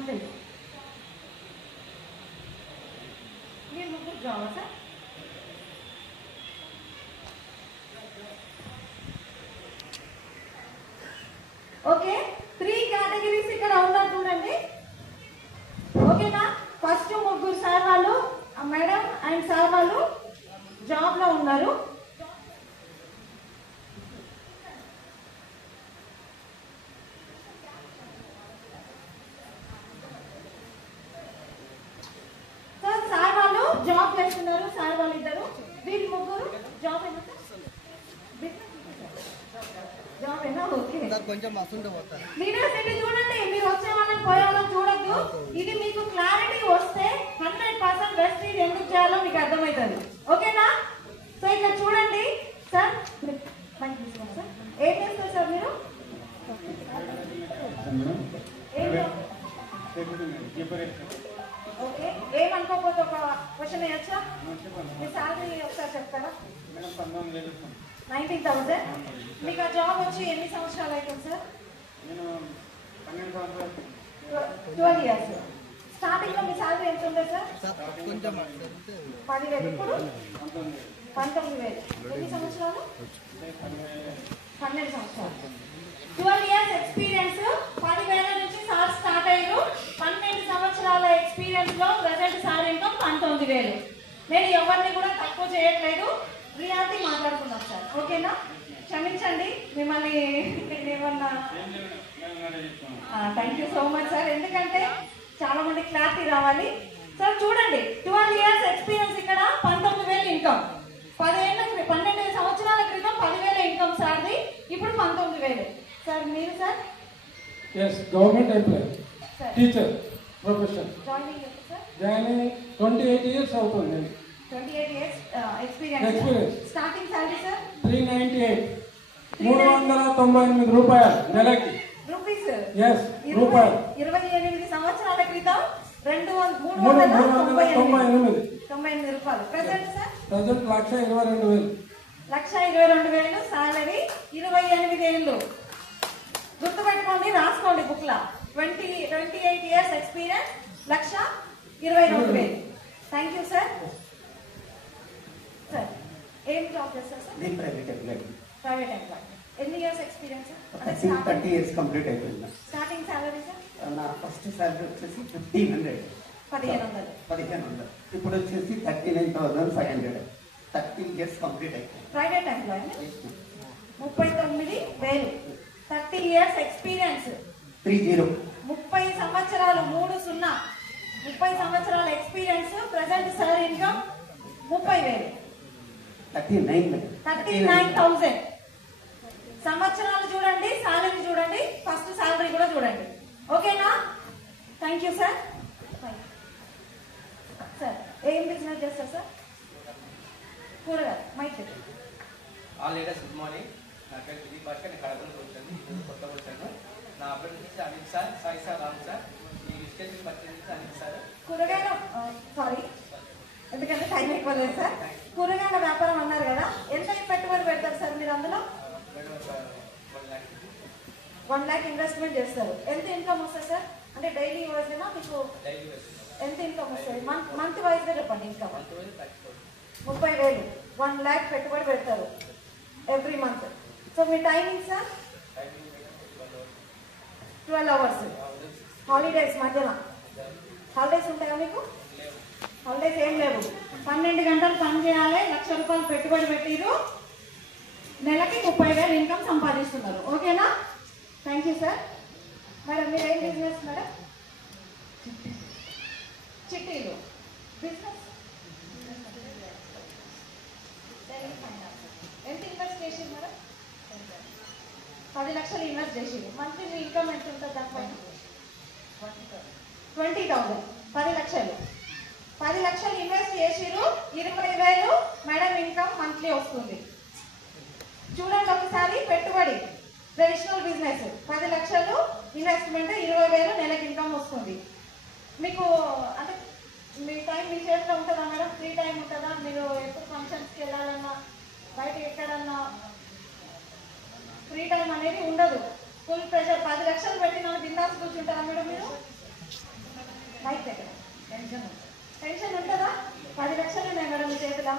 మధ్యలో మీరు ముగ్గురు జాబా సార్? ఓకే, 3 కేటగిరీస్ ఇక్కడ ఉన్నారు చూడండి. ఓకేనా? ఫస్ట్ ముగ్గురు సార్ వాళ్ళు, మేడం అండ్ సార్ వాళ్ళు జాబ్ లో ఉన్నారు. సార్ వాళ్ళు జాబ్ చేస్తున్నారు. సార్ వాళ్ళు ఇద్దరు, వీళ్ళు ముగ్గురు జాబ్ అయినా జాబ్ అయినా ఓకే. లీడర్స్ ఇది చూడండి, మీరు వచ్చే వాళ్ళని పోయే వాళ్ళని చూడద్దు. ఇది మీకు క్లారిటీ వస్తే 100% వెస్టీజ్ ఎందుకు చేయాలో మీకు అర్థమవుతుంది. ఓకేనా? సో ఇక్కడ చూడండి సార్, సార్ ఏం చేస్తారు సార్ మీరు? ఓకే, ఏమనుకోకపోతే ఒక క్వశ్చన్ వేయచ్చా? మీ శాలరీ ఒకసారి చెప్తారా? 19,000. మీకు ఆ జాబ్ వచ్చి ఎన్ని సంవత్సరాలు అవుతుంది సార్? 12 years. స్టార్టింగ్ లో మీ శాలరీ ఎంత ఉంటుంది సార్? 10,000. ఇప్పుడు 19,000. ఎన్ని సంవత్సరాలు? 12 సంవత్సరాలు. 12 years ఎక్స్పీరియన్స్. 10,000 నుంచి సార్ స్టార్ట్ అయ్యారు. 12 సంవత్సరాల ఎక్స్పీరియన్స్ లో ప్రెసెంట్ సార్ ఇన్కమ్ 19,000. నేను ఎవరిని కూడా తక్కువ చేయట్లేదు, రియాలిటీ మాట్లాడుకున్నాం సార్. ఓకేనా? క్షమించండి మిమ్మల్ని ఏమన్నా. Thank you so much sir, ఎందుకంటే చాలా మంది క్లారిటీ రావాలి. సార్ చూడండి, 12 years ఎక్స్పీరియన్స్, ఇక్కడ 19,000 ఇన్కమ్. 12 సంవత్సరాల క్రితం 10,000 ఇన్కమ్ సార్ది, ఇప్పుడు 19,000. సార్ మీరు sir? Government employee, teacher profession. Joining sir? Joining 28 years అవుతుంది. 28 years experience. Starting salary sir? 398, 398 రూపాయలు నెలకి. రూపీస్? రూపాయలు. 28 సంవత్సరాల క్రితం 398 రూపాయలు. Present sir? ప్రెసెంట్ 1,22,000. 1,22,000 సాలరీ, 28 ఏళ్ళు. గుర్తుపెట్టుకోండి, రాసుకోండి బుక్ లా. 28 years experience, 1,22,000. Thank you sir. Sir ఏం జాబ్ చేస్తారు sir? Private employee. Private employee. ఎన్ని ఇయర్స్ ఎక్స్పీరియన్స్? 30 years కంప్లీట్ అయిపోయింది. Starting salary sir? నా ఫస్ట్ సాలరీ వచ్చేసి 1,500. 1,500. ఇప్పుడు వచ్చేసి 39,500. 30 years కంప్లీట్ అయిపోయింది. Private employee. 39,000. 30 years experience. 30. 30 సంవత్సరాలు. 30. 30 సంవత్సరాల ఎక్స్పీరియన్స్. Present sir income 30,000. 39,000. సంవత్సరాలు చూడండి, సాలరీ చూడండి, ఫస్ట్ సాలరీ కూడా చూడండి. ఓకేనా? Thank you sir. సార్ ఏం బిజినెస్ చేస్తారు సార్? కూరగాయలు. Mic. All leaders good morning. నా పేరు దిలీప్ భాస్కర్. నేను కడపలో వచ్చాను, కొత్తగా వచ్చాను. నా అబ్బాయి వచ్చేసి Anil sir, Sai sir, Ram sir. ఈ స్టేషన్ పరిచయం అనిల్ సార్. కూరగాయలు సారీ ఎందుకంటే టైం ఎక్కువ లేదు సార్. కూరగాయల వ్యాపారం అన్నారు కదా, ఎంత పెట్టుబడి పెడతారు సార్ మీరు అందులో? 1 lakh ఇన్వెస్ట్మెంట్ చేస్తారు. ఎంత ఇన్కమ్ వస్తుంది సార్? అంటే డైలీ వైజ్ ఏనా మీకు? ఎంత ఇన్కమ్ వస్తుంది? మంత్ వైజ్ గా చెప్పండి. ఇన్కమ్ 30,000. 1 lakh పెట్టుబడి పెడతారు ఎవ్రీ మంత్. సో మీ టైమింగ్ సార్? 12 hours. హాలిడేస్ మధ్యలో హాలిడేస్ ఉంటాయా మీకు? హాలిడేస్ ఏం లేవు. 12 గంటలు పని చేయాలి, 1,00,000 రూపాయలు పెట్టుబడి పెట్టిరు, నెలకి 30,000 ఇన్కమ్ సంపాదిస్తున్నారు. ఓకేనా? Thank you sir. మేడం మీరు ఏం బిజినెస్ మేడం? చిట్టీలు బిజినెస్. ఎంత ఇన్వెస్ట్ చేసి మేడం? 10 లక్షలు ఇన్వెస్ట్ చేసి మంత్లీ మీ ఇన్కమ్ ఎంత ఉంటుంది దానిపైన? 20,000. 10 లక్షలు. 10 లక్షలు ఇన్వెస్ట్ చేసిరు, 20,000 మేడం ఇన్కమ్ మంత్లీ వస్తుంది. చూడండి ఒకసారి, పెట్టుబడి ట్రెడిషనల్ బిజినెస్ 10 లక్షలు ఇన్వెస్ట్మెంట్, 20,000 నెలకి ఇన్కమ్ వస్తుంది. మీకు అంటే మీ టైం మీ చేతిలో ఉంటుందా మేడం? ఫ్రీ టైం ఉంటుందా? మీరు ఎప్పుడు ఫంక్షన్స్కి వెళ్ళాలన్నా, బయట ఎక్కడన్నా ఫ్రీ టైం అనేది ఉండదు. Full pressure. 10 లక్షలు పెట్టి నన్ను బిందాస్ కూర్చుంటారా మేడం మీరు? రైట్ దగ్గర టెన్షన్ ఉంటుందా? 10 లక్షలు ఉన్నాయి మేడం మీ చేతిలో.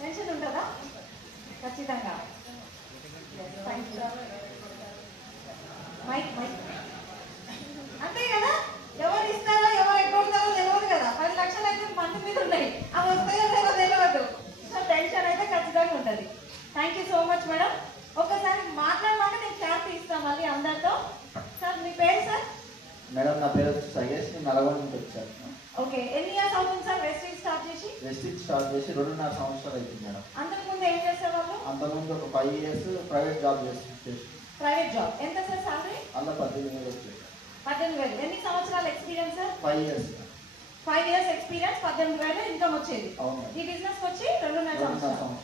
టెన్షన్ ఉంటుందా? ఖచ్చితంగా. మైక్ అంతే కదా, ఎవరు ఇస్తారో ఎవరు ఎగ్గొడతారో తెలియదు కదా. 10 లక్షలు అయితే మంది మీద ఉన్నాయి, అవి వస్తాయో లేదో తెలియదు. సో టెన్షన్ అయితే ఖచ్చితంగా ఉంటుంది. Thank you so much madam. ఒకసారి మాట్లాడమాట నేను క్లారిటీ ఇస్తాను మళ్ళీ అందరితో. సార్ మీ పేరు సార్? మేడం నా పేరు సగేష్, నేను నల్గొండ నుంచి వచ్చాను. ఓకే, ఎన్ని ఇయర్స్ అవుతుంది సార్ వెస్టీజ్ స్టార్ట్ చేసి? వెస్టీజ్ స్టార్ట్ చేసి 2.5 సంవత్సరాలు అవుతుంది మేడం. అంతకుముందు ఏం చేసేవాళ్ళు? అంతకుముందు ఒక 5 years ప్రైవేట్ జాబ్ చేసి. Private job. ఎంత సార్ సాలరీ? అలా 18,000 వచ్చాయి. 18,000. ఎన్ని సంవత్సరాల experience sir? 5 years. 5 years experience, 18,000 income వచ్చేది. అవును. ఈ బిజినెస్ వచ్చి 2.5 సంవత్సరాలు.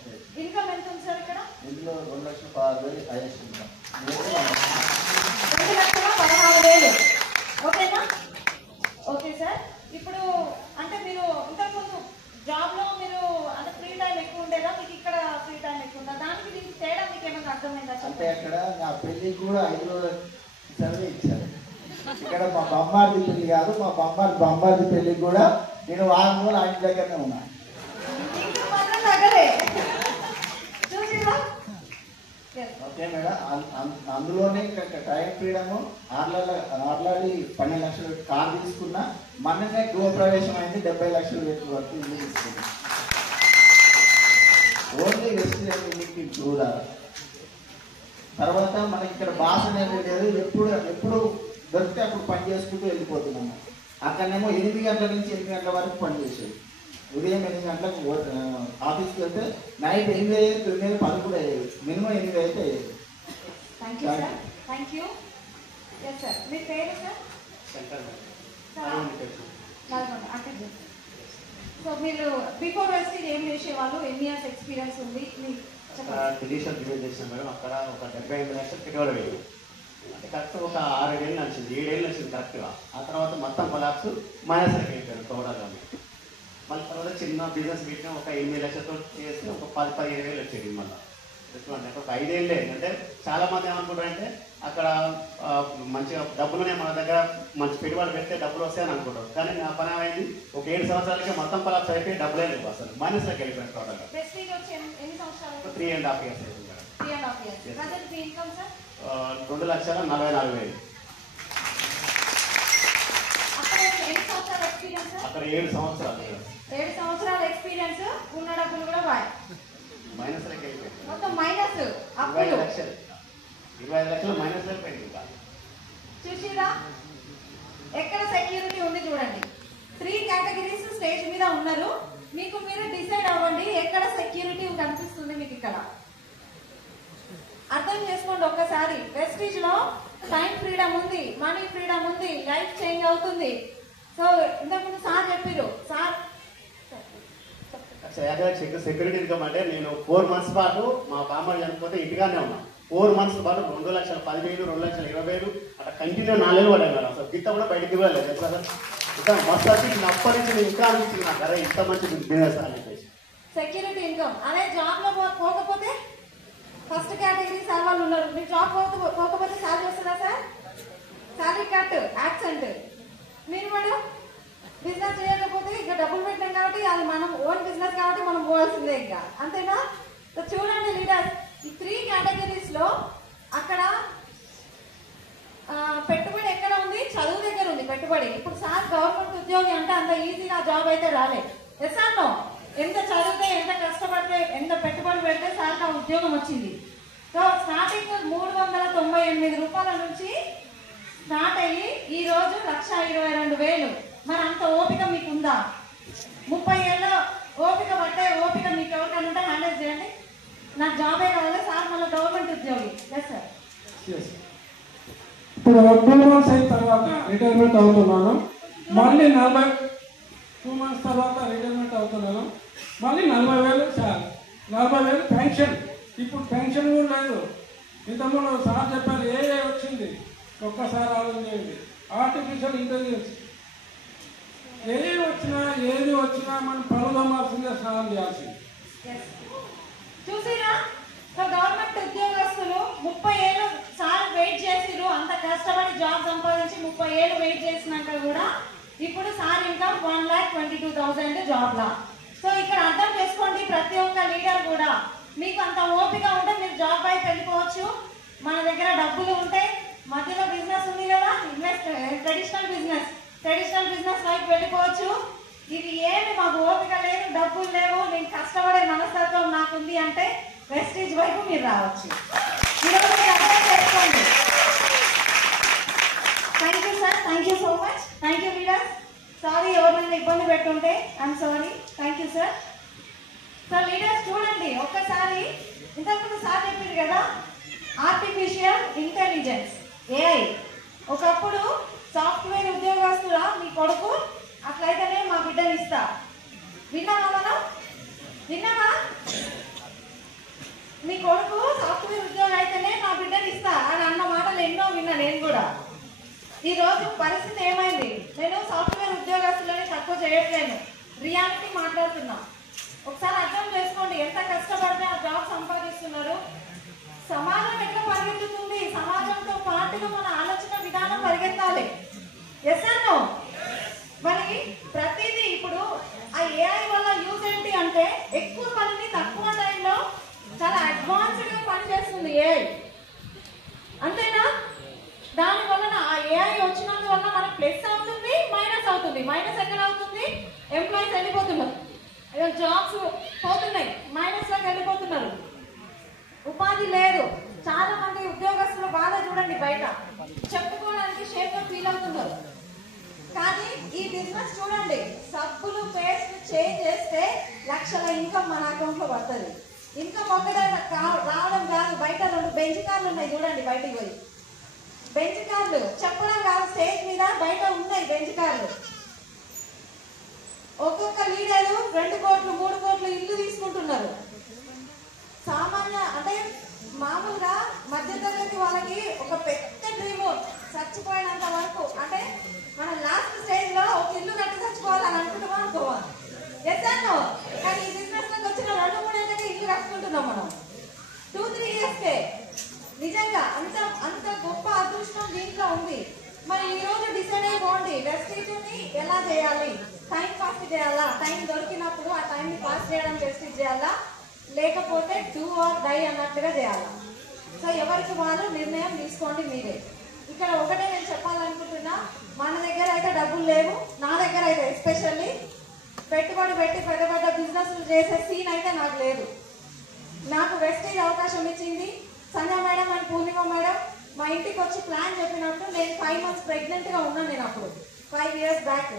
ఇన్కమ్ ఎంత ఉంది సార్ ఇక్కడ? ఇందులో 2,16,000 హైయెస్ట్ ఇన్కమ్. 2,16,000. ఓకేనా? Okay sir. ఇప్పుడు అంటే మీరు ఇంతకుముందు జాబ్ లో మీరు అంటే ఫ్రీ టైం ఎక్కువ ఉండేదా, మీకు ఇక్కడ ఫ్రీ టైం ఎక్కువ ఉందా? దానికి దీనికి తేడా మీకు ఏమైనా అర్థమైందా? అంటే అక్కడ నా పెళ్లికి కూడా 5,000 ఇచ్చారు. ఇక్కడ మా బొమ్మార్ది పెళ్లి కాదు, మా బొమ్మార్ది పెళ్లికి కూడా నేను 6 రోజులు ఆయన దగ్గరనే ఉన్నా. Okay madam. అందులోనే టైం ఫ్రీడమ్ ఆర్లాడి 12 లక్షలు కార్ తీసుకున్నా. మొన్ననే గృహప్రవేశం అయింది, 70 లక్షలు పెట్టి వరకు ఇల్లు తీసుకున్నా. ఓన్లీ వెస్ట్ చూడాలి. తర్వాత మనకి ఇక్కడ భాష అనేది లేదు, ఎప్పుడు దొరికితే అప్పుడు పని చేసుకుంటూ వెళ్ళిపోతున్నాము. అక్కడనేమో 8 గంటల నుంచి 8 గంటల వరకు పని చేసేది. ఉదయం 8 గంటలకు ఆఫీస్కి వెళ్తే నైట్ 8 అయ్యేది, 9, 10 కూడా అయ్యేది. మినిమం 8 అయితే అయ్యేది. Thank you sir. Thank you. Yes sir. మీ పేరు సార్? సో మీరు బిఫోర్ వెస్టీజ్ ఏం చేసేవాళ్ళు? ఎన్ని ఇయర్స్ ఎక్స్పీరియన్స్ ఉంది? జుడిషియల్ రివ్యూ చేసాం మేడం. అక్కడ ఒక 78 లక్షలు పెట్టుబడి వేయాలి. అంటే కరెక్ట్ ఒక 6 ఏళ్ళు నడిచింది, 7 ఏళ్ళు నడిచింది కరెక్ట్గా. ఆ తర్వాత మొత్తం కొలాప్స్ మైనస్ అయిపోయారు టోటల్గా. మళ్ళీ తర్వాత చిన్న బిజినెస్ పెట్టిన ఒక 8 లక్షలతో చేసి ఒక 10-15 వేలు వచ్చేది. మళ్ళీ ఎట్లా ఒక 5 ఏళ్ళే. అంటే చాలా మంది ఏమనుకుంటారంటే అక్కడ మంచిగా డబ్బులునే మన దగ్గర మంచి పెట్టుబడి పెడితే డబ్బులు వస్తాయని అనుకుంటారు. కానీ నా పని అయింది ఒక 7 సంవత్సరాలకి మొత్తం కొలాప్స్ అయిపోయి డబ్బులే లేవు, అసలు మైనస్లోకి వెళ్ళిపోయారు టోటల్గా. 3.5 years అవుతుంది మేడం. 3.5 years. ప్రజెంట్ మీ ఇన్కమ్ సార్? 2,44,000. అక్కడ ఎన్ని సంవత్సరాల ఎక్స్పీరియన్స్? అక్కడ 7 సంవత్సరాలు. 7 సంవత్సరాల ఎక్స్పీరియన్స్. ఉన్న డబ్బులు కూడా మైనస్లోకి వెళ్ళిపోయింది. మొత్తం మైనస్. 25 లక్షలు మైనస్ అయిపోయింది. ఇంకా చూసిరా ఎక్కడ సెక్యూరిటీ ఉంది చూడండి. 3 కేటగిరీస్ స్టేజ్ మీద ఉన్నారు. మీకు మీరు డిసైడ్ అవ్వండి ఎక్కడ సెక్యూరిటీ కనిపిస్తుంది మీకు. ఇక్కడ అర్థం చేసుకోండి ఒక్కసారి. వెస్టీజ్ లో టైం ఫ్రీడమ్ ఉంది, మనీ ఫ్రీడమ్ ఉంది, లైఫ్ చేంజ్ అవుతుంది. సో ఇంతకుముందు సార్ చెప్పారు. సార్ సెక్యూరిటీ ఇన్కమ్ అంటే నేను 4 months పాటు మా బామ్మ చనిపోతే ఇంటిగానే ఉన్నా. 4 months పాటు 2,10,000, 2,20,000 అట్లా కంటిన్యూ 4 నెలలు పడ్డాను మేడం. అసలు గిత్త కూడా బయటికి ఇవ్వలేదు. ఎట్లా సార్ ఇంకా మస్తు అనిపించింది. అప్పటి నుంచి నేను ఇంకా అనిపించింది నాకు, అరే ఇంత మంచి బిజినెస్ అని చెప్పేసి. Security income. అదే జాబ్ లో పోకపోతే ఫస్ట్ కేటగిరీ సార్ వాళ్ళు ఉన్నారు. మీరు జాబ్ పోకపోతే సాలరీ వస్తుందా సార్? Salary cut, accent. మీరు మేడం బిజినెస్ చేయకపోతే ఇక డబ్బులు పెట్టాం కాబట్టి అది మనం ఓన్ బిజినెస్ కాబట్టి మనం పోవాల్సిందే ఇంకా, అంతేనా? సో చూడండి లీడర్స్, ఈ 3 కేటగిరీస్ లో అక్కడ పెట్టుబడి ఎక్కడ ఉంది? చదువు దగ్గర ఉంది పెట్టుబడి. ఇప్పుడు సార్ గవర్నమెంట్ ఉద్యోగి అంటే అంత ఈజీగా జాబ్ అయితే రాలేదు. Yes or no? ఎంత చదివితే, ఎంత కష్టపడితే, ఎంత పెట్టుబడి పెడితే సార్ ఆ ఉద్యోగం వచ్చింది. సో స్టార్టింగ్ 398 రూపాయల నుంచి స్టార్ట్ అయ్యి ఈ రోజు 1,22,000. మరి అంత ఓపిక మీకు ఉందా? 30 ఏళ్ళ ఓపిక పట్టే ఓపిక మీకు ఎవరికైనా ఉంటే మేనేజ్ చేయండి. నాకు జాబే కావాలి సార్, మళ్ళీ గవర్నమెంట్ ఉద్యోగి. Yes sir. ఇప్పుడు 2 months అయిన తర్వాత రిటైర్మెంట్ అవుతున్నాను. మళ్ళీ 2 months తర్వాత రిటైర్మెంట్ అవుతున్నాను. మళ్ళీ 40,000 సార్, 40,000 పెన్షన్. ఇప్పుడు పెన్షన్ కూడా లేదు. ఇంతకుముందు సార్ చెప్పారు ఏ వచ్చింది, ఒక్కసారి ఆలోచన చేయండి. ఆర్టిఫిషియల్ ఇంటెలిజెన్స్ ఏది వచ్చినా మనం పనుదమ్మాల్సిందే, స్నానం చేయాల్సింది. చూసిరా గవర్నమెంట్ ఉద్యోగస్తులు 30 ఏళ్ళు సార్ వెయిట్ చేసిరు, అంత కష్టపడి జాబ్ సంపాదించి 30 ఏళ్ళు వెయిట్ చేసినాక కూడా ఇప్పుడు సార్ ఇన్కమ్ 1,22,000 జాబ్ లా. సో ఇక్కడ అర్థం చేసుకోండి, ప్రతి ఒక్క లీడర్ కూడా మీకు అంత ఓపిక ఉంటే మీరు జాబ్ వైపు వెళ్ళిపోవచ్చు. మన దగ్గర డబ్బులు ఉంటే మధ్యలో బిజినెస్ ఉంది కదా, ట్రెడిషనల్ బిజినెస్ వైపు వెళ్ళిపోవచ్చు. ఇది ఏమి మాకు ఓపిక లేదు, డబ్బులు లేవు, నేను కష్టపడే మనస్తత్వం నాకుంది అంటే వెస్టీజ్ వైపు మీరు రావచ్చు. ఈరోజు మీరు అర్థం చేసుకోండి. Thank you sir, thank you so much, thank you leaders. Sorry ఎవరినైనా ఇబ్బంది పెట్టుంటే, I'm sorry. Thank you sir. So leaders చూడండి ఒక్కసారి, ఇంతకుముందు సార్ చెప్పింది కదా ఆర్టిఫిషియల్ ఇంటెలిజెన్స్ ఏఐ. ఒకప్పుడు సాఫ్ట్వేర్ ఉద్యోగస్తులా మీ కొడుకు అట్లయితేనే మా బిడ్డని ఇస్తా. విన్నామా మనం? విన్నామా? మీ కొడుకు సాఫ్ట్వేర్ ఉద్యోగం అయితేనే మా బిడ్డని ఇస్తా అని అన్న మాటలు ఎన్నో విన్నా నేను కూడా. ఈ రోజు పరిస్థితి ఏమైంది? నేను సాఫ్ట్వేర్ ఉద్యోగస్తులని తక్కువ చేయట్లేను, రియాలిటీ మాట్లాడుతున్నా. ఒకసారి అర్థం చేసుకోండి, ఎంత కష్టపడితే ఆ జాబ్ సంపాదిస్తున్నారు. సమాజం ఎట్లా పరిగెత్తుతుంది, సమాజంతో పాటుగా మన ఆలోచన విధానం పరిగెత్తాలి. ఎస్ అన్నో? మరి ప్రతిదీ ఇప్పుడు ఆ ఏఐ వల్ల యూజ్ ఏంటి అంటే ఎక్కువ పనిని తక్కువ టైంలో చాలా అడ్వాన్స్డ్ గా పనిచేస్తుంది ఏఐ, అంతేనా? దాని వలన ఆ ఏఐ వచ్చినందువల్ల మనకు ప్లస్ అవుతుంది, మైనస్ అవుతుంది. మైనస్ ఎక్కడ అవుతుంది? ఎంప్లాయీస్ వెళ్ళిపోతున్నారు, జాబ్స్ పోతున్నాయి, మైనస్ లోకి వెళ్ళిపోతున్నారు, ఉపాధి లేదు. చాలా మంది ఉద్యోగస్తులు బాధ చూడండి, బయట చెప్పుకోవడానికి షేప్ ఫీల్ అవుతున్నారు. కానీ ఈ బిజినెస్ చూడండి, సబ్బులు పేస్ట్ చేంజ్ చేస్తే లక్షల ఇన్కమ్ మన అకౌంట్ లో పడుతుంది. ఇన్కమ్ ఒక్కడే రావడం కాదు, బయట 2 బెంచ్ కార్లు ఉన్నాయి చూడండి, బయటికి పోయి బెంచ్ కార్లు చెప్పడం కాదు, స్టేజ్ మీద బయట ఉన్నాయి బెంచ్ కార్లు. ఒక్కొక్క లీడరు 2 కోట్లు 3 కోట్లు ఇల్లు తీసుకుంటున్నారు. సామాన్య అంటే మామూలుగా మధ్యతరగతి వాళ్ళకి ఒక పెద్ద డ్రీమ్ చచ్చిపోయినంత వరకు, అంటే మన లాస్ట్ స్టేజ్ లో ఒక ఇల్లు కట్టి చచ్చిపోవాలని అనుకుంటామా అనుకోవాలి. ఎస్ అన్నో? కానీ ఈ బిజినెస్ లోకి వచ్చిన 2-3 ఏళ్ళకి ఇల్లు కట్టుకుంటున్నాం మనం, 2-3 ఇయర్స్కే. నిజంగా అంత గొప్ప అదృష్టం దీంట్లో ఉంది. మరి ఈ రోజు డిసైడ్ అయిపోండి, వెస్టీజ్ ని ఎలా చేయాలి? టైం పాస్ చేయాలా? టైం దొరికినప్పుడు ఆ టైం ని పాస్ చేయడానికి వెస్టీజ్ చేయాలా, లేకపోతే డూ ఆర్ డై అన్నట్టుగా చేయాలా? సో ఎవరికి వాళ్ళు నిర్ణయం తీసుకోండి మీరే. ఇక్కడ ఒకటే నేను చెప్పాలనుకుంటున్నా, మన దగ్గర అయితే డబ్బులు లేవు, నా దగ్గర అయితే ఎస్పెషల్లీ పెట్టుబడి పెట్టి పెద్ద పెద్ద బిజినెస్ చేసే సీన్ అయితే నాకు లేదు. నాకు వెస్టీజ్ అవకాశం ఇచ్చింది సంధ్య మేడం అండ్ పూర్ణిమ మేడం. మా ఇంటికి వచ్చి ప్లాన్ చెప్పినప్పుడు నేను 5 months ప్రెగ్నెంట్ గా ఉన్నాను. నేను అప్పుడు 5 years బ్యాక్.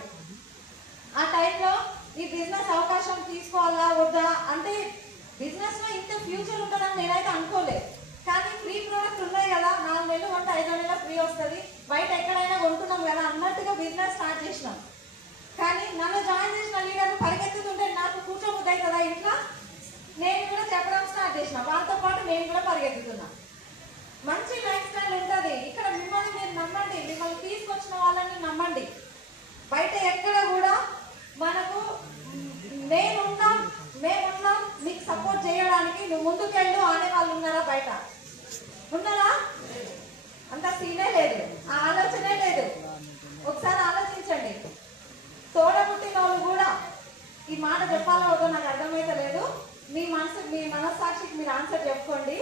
ఆ టైంలో ఈ బిజినెస్ అవకాశం తీసుకోవాలా వద్దా అంటే, బిజినెస్ లో ఇంత ఫ్యూచర్ ఉంటుందని నేనైతే అనుకోలేదు. కానీ ఫ్రీ ప్రోడక్ట్ ఉన్నాయి కదా, 4 నెలలు కొంటే 5వ నెల ఫ్రీ వస్తుంది, బయట ఎక్కడైనా కొంటున్నాం కదా అన్నట్టుగా బిజినెస్ స్టార్ట్ చేసినాం. కానీ నన్ను జాయిన్ చేసిన లీడర్లు పరిగెత్తుతుంటే నాకు కూర్చోబుద్ది అవుతుందా ఇంట్లో, నేను కూడా చెప్పడం స్టార్ట్ చేసిన, వాళ్ళతో పాటు నేను కూడా పరిగెత్తుతున్నా. మంచి లైఫ్ స్టైల్ ఉంటుంది ఇక్కడ. మిమ్మల్ని మీరు నమ్మండి, మిమ్మల్ని తీసుకొచ్చిన వాళ్ళని నమ్మండి. బయట ఎక్కడ కూడా మనకు మేమున్నాం నీకు సపోర్ట్ చేయడానికి, నువ్వు ముందుకెళ్ళు అనే వాళ్ళు ఉన్నారా? బయట ఉన్నారా? అంత సీనే లేదు, ఆ ఆలోచనే లేదు. ఒకసారి ఆలోచించండి. తోడబుట్టిన వాళ్ళు కూడా, ఈ మాట చెప్పాలో వద్దో నాకు అర్థమైతే లేదు, మీ మనస్సాక్షికి మీరు ఆన్సర్ చెప్పుకోండి.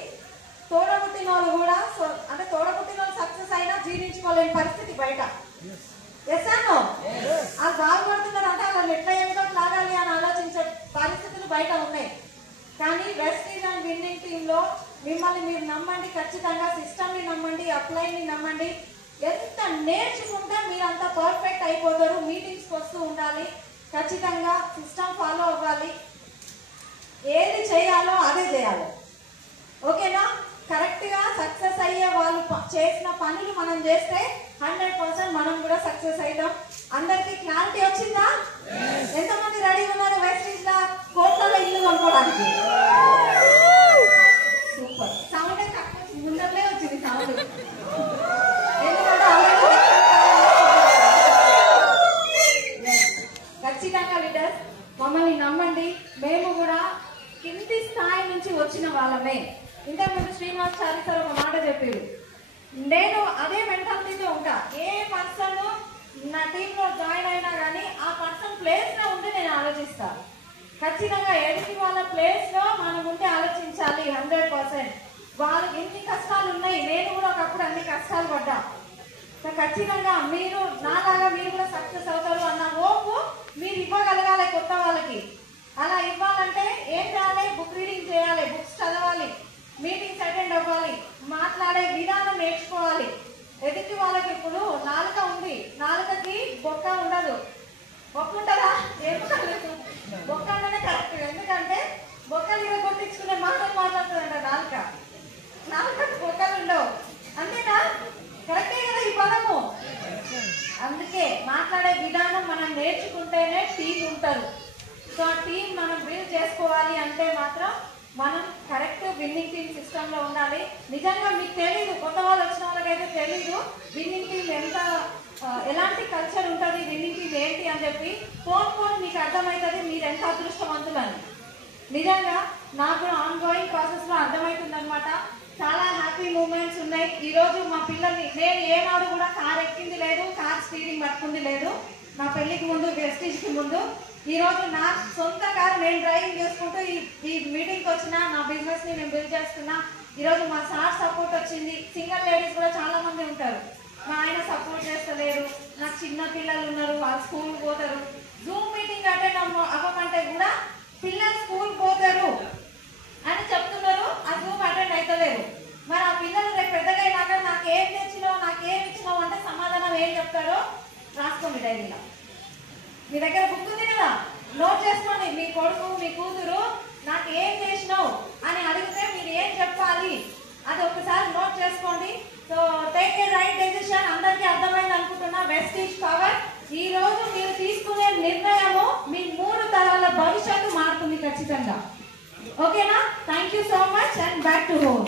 తోడబుట్టిన వాళ్ళు కూడా అంటే తోడబుట్టిన వాళ్ళు సక్సెస్ అయినా జీర్ణించుకోలేని పరిస్థితి బయట. ఎస్ అన్నో? వాళ్ళు బాగుపడుతున్నారు అంటే వాళ్ళు ఎట్లా ఏమిటో లాగాలి అని ఆలోచించే పరిస్థితులు బయట ఉన్నాయి. కానీ వెస్టీజ్ అండ్ విన్నింగ్ టీమ్ లో మిమ్మల్ని మీరు నమ్మండి, ఖచ్చితంగా సిస్టమ్ ని నమ్మండి, అప్లైన్ ని నమ్మండి. ఎంత నేర్చుకుంటే మీరు అంత పర్ఫెక్ట్ అయిపోతారు. మీటింగ్స్ వస్తూ ఉండాలి, ఖచ్చితంగా సిస్టమ్ ఫాలో అవ్వాలి, ఏది చేయాలో అదే చేయాలి. ఓకేనా? కరెక్ట్ గా సక్సెస్ అయ్యే వాళ్ళు చేసిన పనులు మనం చేస్తే 100% మనం కూడా సక్సెస్ అవుతాం. అందరికి క్లారిటీ వచ్చిందా? ఎంతమంది రెడీ ఉన్నారు వెస్టీజ్ లా కోట్లలో ఇల్లు కొనుక్కోవడానికి? సూపర్. సౌండ్ ముందరలే వచ్చింది సౌండ్, ఎందుకంటే ఖచ్చితంగా లీడర్స్ మమ్మల్ని నమ్మండి. మేము కూడా కింది స్థాయి నుంచి వచ్చిన వాళ్ళమే. ఇంతకుముందు శ్రీనివాస్ చారి సార్ ఒక మాట చెప్పారు, నేను అదే మెంటల్ ఏ పర్సన్ నా టీంలో జాయిన్ అయినా కానీ ఆ పర్సన్ ప్లేస్లో ఉండి నేను ఆలోచిస్తాను. ఖచ్చితంగా ఎదుటి వాళ్ళ ప్లేస్లో మనం ఉండి ఆలోచించాలి 100%. వాళ్ళు ఎన్ని కష్టాలు ఉన్నాయి, నేను కూడా ఒకప్పుడు అన్ని కష్టాలు పడ్డా. ఖచ్చితంగా మీరు నాలాగా మీరు కూడా సక్సెస్ అవుతారు అన్న హోప్ మీరు ఇవ్వగలగాలి కొత్త వాళ్ళకి. అలా ఇవ్వాలంటే ఏం చేయాలి? బుక్ రీడింగ్ చేయాలి, బుక్స్ చదవాలి, మీటింగ్స్ అటెండ్ అవ్వాలి, మాట్లాడే విధానం నేర్చుకోవాలి. ఎదుటి వాళ్ళకి ఇప్పుడు నాలుక ఉంది, నాలుకకి బొక్క ఉండదు. బొక్క ఉంటుందా? ఏమలేదు, బొక్క ఉండనే కరెక్ట్. ఎందుకంటే బొక్కలు ఇలా కొట్టించుకునే మాటలు మాట్లాడుతుందంట నాలుక. నాలుకకి బొక్కలు ఉండవు, అంతేనా? కరెక్టే కదా ఈ పదము. అందుకే మాట్లాడే విధానం మనం నేర్చుకుంటేనే టీం ఉంటుంది. సో ఆ టీం మనం బిల్డ్ చేసుకోవాలి అంటే మాత్రం మనం కరెక్ట్ విన్నింగ్ టీమ్ సిస్టంలో ఉండాలి. నిజంగా మీకు తెలీదు, కొత్త వాళ్ళు వచ్చిన వాళ్ళకైతే తెలీదు విన్నింగ్ టీం ఎలాంటి కల్చర్ ఉంటుంది, విన్నింగ్ టీం ఏంటి అని చెప్పి. ఫోన్ మీకు అర్థమవుతుంది మీరు ఎంత అదృష్టవంతులని. నిజంగా నాకు ఆన్ గోయింగ్ ప్రాసెస్లో అర్థమవుతుంది అనమాట. చాలా హ్యాపీ మూమెంట్స్ ఉన్నాయి. ఈరోజు మా పిల్లల్ని నేను ఏనాడు కూడా కార్ ఎక్కింది లేదు, కార్ స్టీరింగ్ పట్టుకుంది లేదు. నా పెళ్లికి ముందు, వెస్టీజ్కి ముందు. ఈరోజు నా సొంత కారు నేను డ్రైవింగ్ చేసుకుంటూ ఈ మీటింగ్కి వచ్చిన, నా బిజినెస్ని నేను బిల్డ్ చేస్తున్నా. ఈరోజు మా సార్ సపోర్ట్ వచ్చింది. సింగిల్ లేడీస్ కూడా చాలా మంది ఉంటారు, మా ఆయన సపోర్ట్ చేస్తలేరు, నాకు చిన్న పిల్లలు ఉన్నారు, వాళ్ళు స్కూల్ పోతారు. జూమ్ మీటింగ్ అటెండ్ అవ్వమంటే కూడా పిల్లలు స్కూల్ పోతారు అని చెప్తున్నారు, ఆ జూమ్ అటెండ్ అవుతలేరు. మరి ఆ పిల్లలు రేపు పెద్దగా అయినాక నాకేం తెచ్చినావు, నాకేం ఇచ్చినావు అంటే సమాధానం ఏం చెప్తారో రాసుకోండి డైరీలో. మీ దగ్గర బుక్ ఉంది కదా, నోట్ చేసుకోండి. మీ కొడుకు మీ కూతురు నాకు ఏం చేసినావు అని అడిగితే మీరు ఏం చెప్పాలి అది ఒకసారి నోట్ చేసుకోండి. So take a right decision. అందరికీ అర్థమైంది అనుకుంటున్నా. వెస్టీజ్ పవర్ ఈ రోజు మీరు తీసుకునే నిర్ణయము మీ 3 తరాల భవిష్యత్తు మారుతుంది ఖచ్చితంగా. ఓకేనా? Thank you so much and back to home.